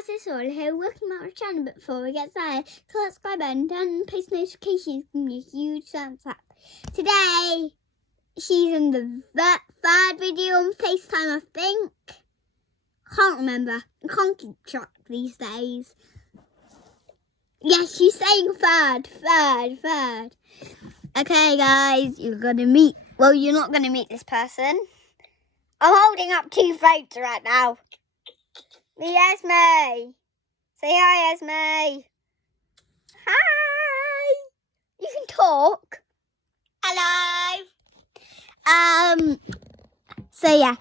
guys, it's Orly here. Welcome to our channel. But before we get started, click the subscribe button, turn on post notifications, give me a huge thumbs up. Today, she's in the third video on FaceTime, I think. Can't remember. I can't keep track these days. Yes, she's saying third. Okay, guys, you're gonna meet. Well, you're not gonna meet this person. I'm holding up 2 phones right now. Me, Esme. Say hi, Esme. Hi. You can talk. Hello. So yeah.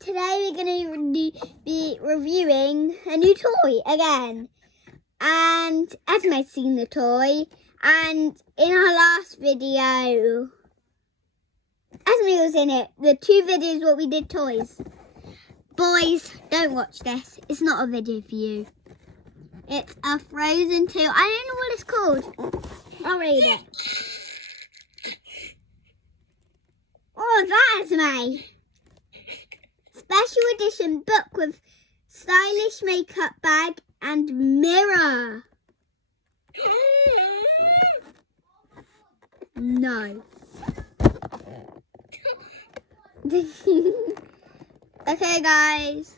Today we're gonna be reviewing a new toy again, and Esme's seen the toy, and in our last video, Esme was in it. The 2 videos what we did toys. Boys, don't watch this. It's not a video for you. It's a Frozen 2. I don't know what it's called. I'll read it. Oh, that is me. Special edition book with stylish makeup bag and mirror. No. Okay, guys.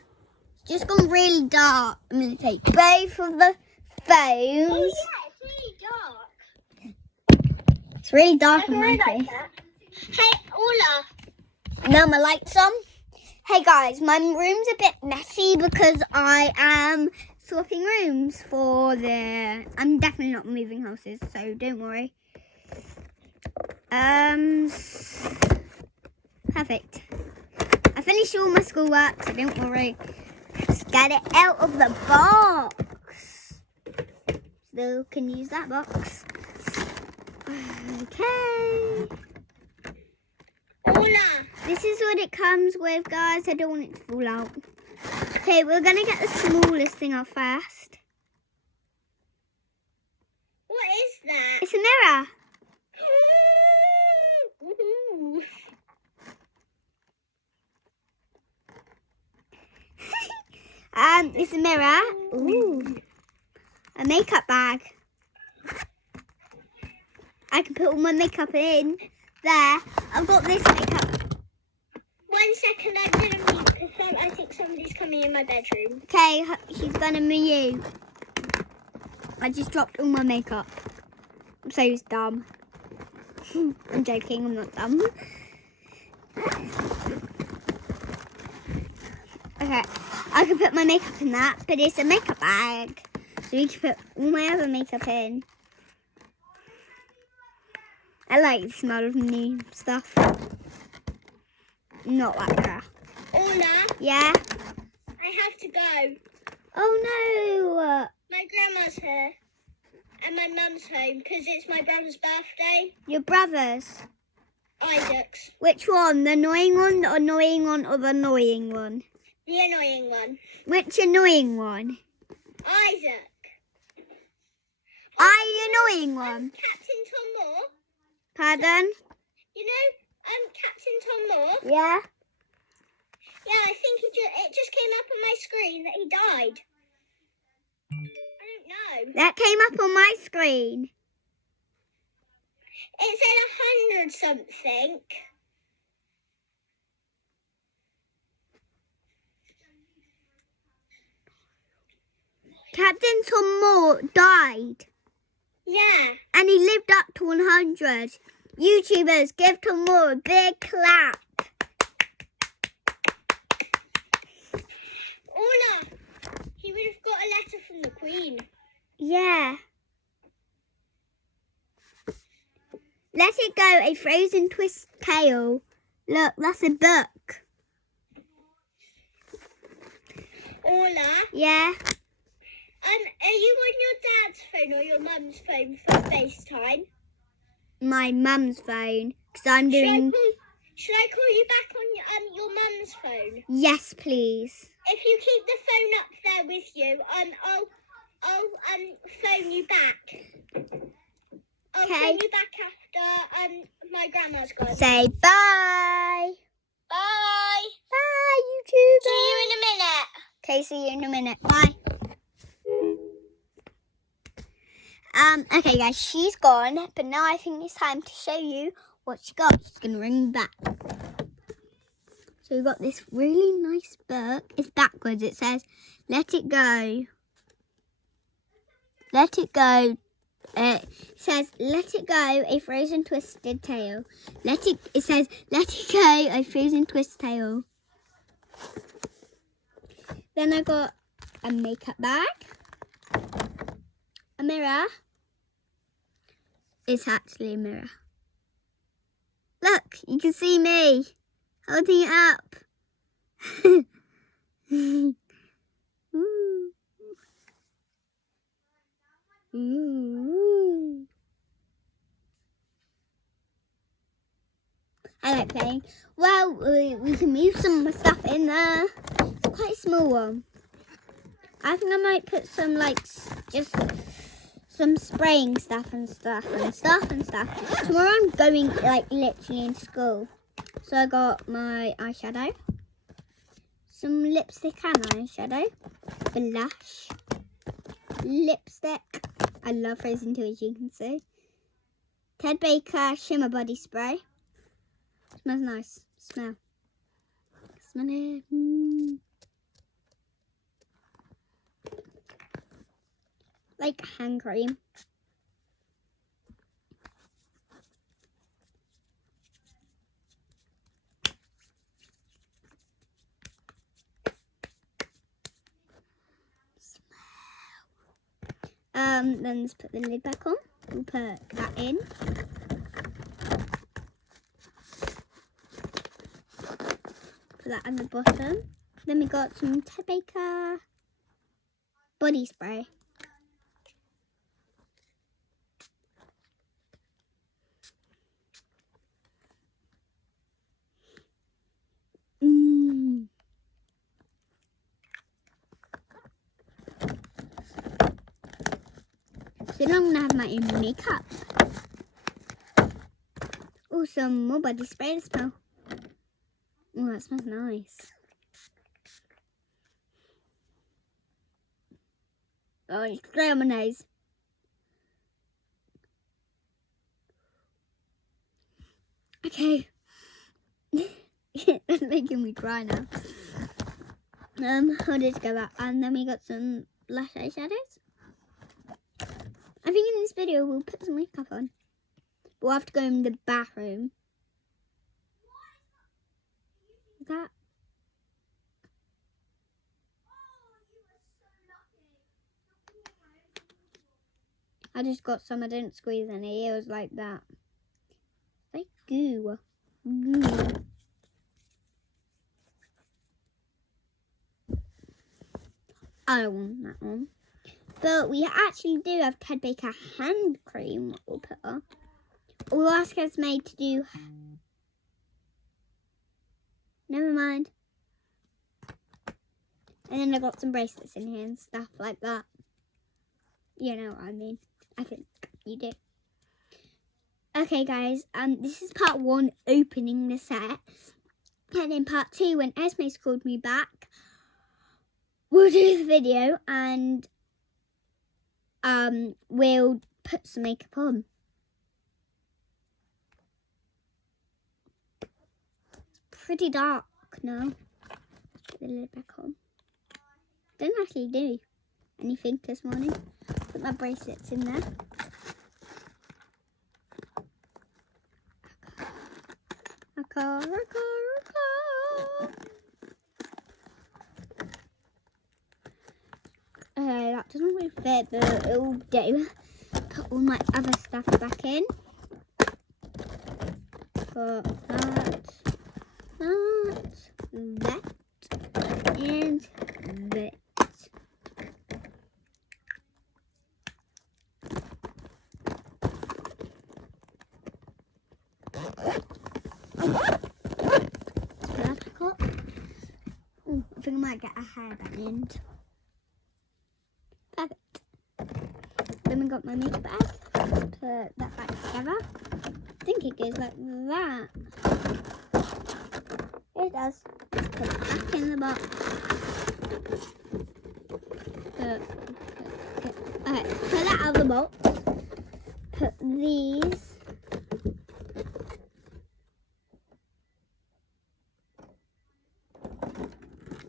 It's just gone really dark. I'm going to take both of the phones. Oh, yeah, it's really dark. It's really dark in my Like face. that. Hey, Orla. Now my light's on. Hey, guys. My room's a bit messy because I am swapping rooms for the... I'm definitely not moving houses, so don't worry. Perfect. I finished all my schoolwork, so don't worry. Let's get it out of the box. Still can use that box. Okay. Orla. This is what it comes with, guys. I don't want it to fall out. Okay, we're going to get the smallest thing out first. What is that? It's a mirror. Ooh. It's a mirror. Ooh. A makeup bag. I can put all my makeup in there. I've got this makeup. 1 second, I'm going to mute because I think somebody's coming in my bedroom. Okay, she's gonna mute. I just dropped all my makeup. I'm so dumb. I'm joking, I'm not dumb. Okay, I can put my makeup in that, but it's a makeup bag. So you can put all my other makeup in. I like the smell of new stuff. Not like that. Orla, Yeah? I have to go. Oh no! My grandma's here. And my mum's home because it's my brother's birthday. Your brothers. Isaac's. Which one? The annoying one, the annoying one, or the annoying one? The annoying one. Which annoying one? Isaac. The annoying one. Captain Tom Moore. Pardon? You know, Captain Tom Moore. Yeah? Yeah, I think it just came up on my screen that he died. I don't know. That came up on my screen. It said 100 something. Captain Tom Moore died. Yeah. And he lived up to 100. YouTubers, give Tom Moore a big clap. Orla, he would have got a letter from the Queen. Yeah. Let It Go, A Frozen Twist Tale. Look, that's a book. Orla, Yeah? are you on your dad's phone or your mum's phone for FaceTime? My mum's phone. Because I'm doing... Should I call you back on your mum's phone? Yes, please. If you keep the phone up there with you, I'll phone you back. I'll phone you back after my grandma's gone. Say bye. Bye. Bye, YouTubers. See you in a minute. Okay, see you in a minute. Bye. Okay guys, she's gone, but now I think it's time to show you what she got. She's gonna ring me back. So we've got this really nice book. It's backwards. It says, "Let it go. Let it go." It says, "Let it go, a frozen twisted tale." It says, "Let it go, a frozen twisted tale." Then I got a makeup bag, a mirror. It's actually a mirror. Look, you can see me holding it up. Ooh. Ooh. I like playing. Well, we can move some stuff in there. It's quite a small one. I think I might put some just some spraying stuff. Tomorrow I'm going literally in school. So I got my eyeshadow, some lipstick and eyeshadow, blush, lipstick. I love Frozen 2, as you can see. Ted Baker shimmer body spray. Smells nice. Smell it. Like hand cream. Then let's put the lid back on. We'll put that in. Put that at the bottom. Then we got some Ted Baker body spray. So now I'm gonna have my own makeup. Oh, some more body spray to smell. Oh, that smells nice. Oh, it's spray on my nose. Okay. That's making me cry now. I'll just go back. And then we got some blush eyeshadows. I think in this video we'll put some makeup on. We'll have to go in the bathroom. Is that? I just got some. I didn't squeeze any. It was like that. Like goo. I don't want that one. But we actually do have Ted Baker hand cream we'll put on. We'll ask Esme to do. Never mind. And then I got some bracelets in here and stuff like that. You know what I mean. I think you do. Okay, guys. This is part 1, opening the set. And in part 2, when Esme's called me back, we'll do the video and we'll put some makeup on. Pretty dark now. Put the lid back on. Didn't actually do anything this morning. Put my bracelets in there. Okay, that doesn't really fit, but it'll do. Put all my other stuff back in. Put that, and that. I think I might get a hairband. Perfect. Then we got my makeup bag. Put that back together. I think it goes like that. It does. Put it back in the box. Alright, put that out of the box. Put these.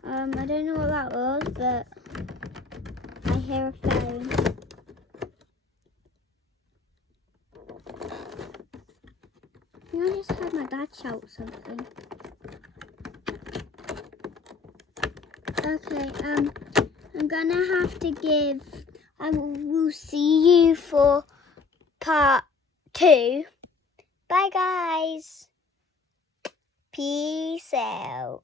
I don't know what that was, but I hear a phone. I think I just heard my dad shout something. Okay, I'm gonna have to give, we'll see you for part 2. Bye guys. Peace out.